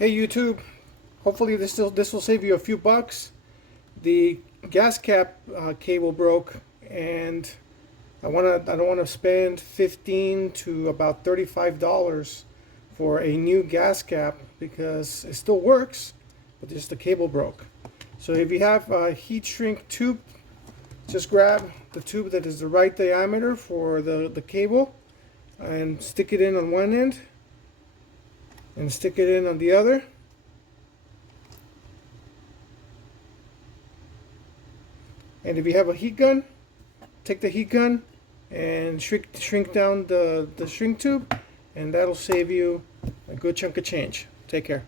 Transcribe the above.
Hey YouTube, hopefully this will save you a few bucks. The gas cap cable broke, and I don't want to spend 15 to about $35 for a new gas cap because it still works, but just the cable broke. So if you have a heat shrink tube, just grab the tube that is the right diameter for the cable and stick it in on one end and stick it in on the other. And if you have a heat gun, take the heat gun and shrink down the shrink tube, and that'll save you a good chunk of change. Take care.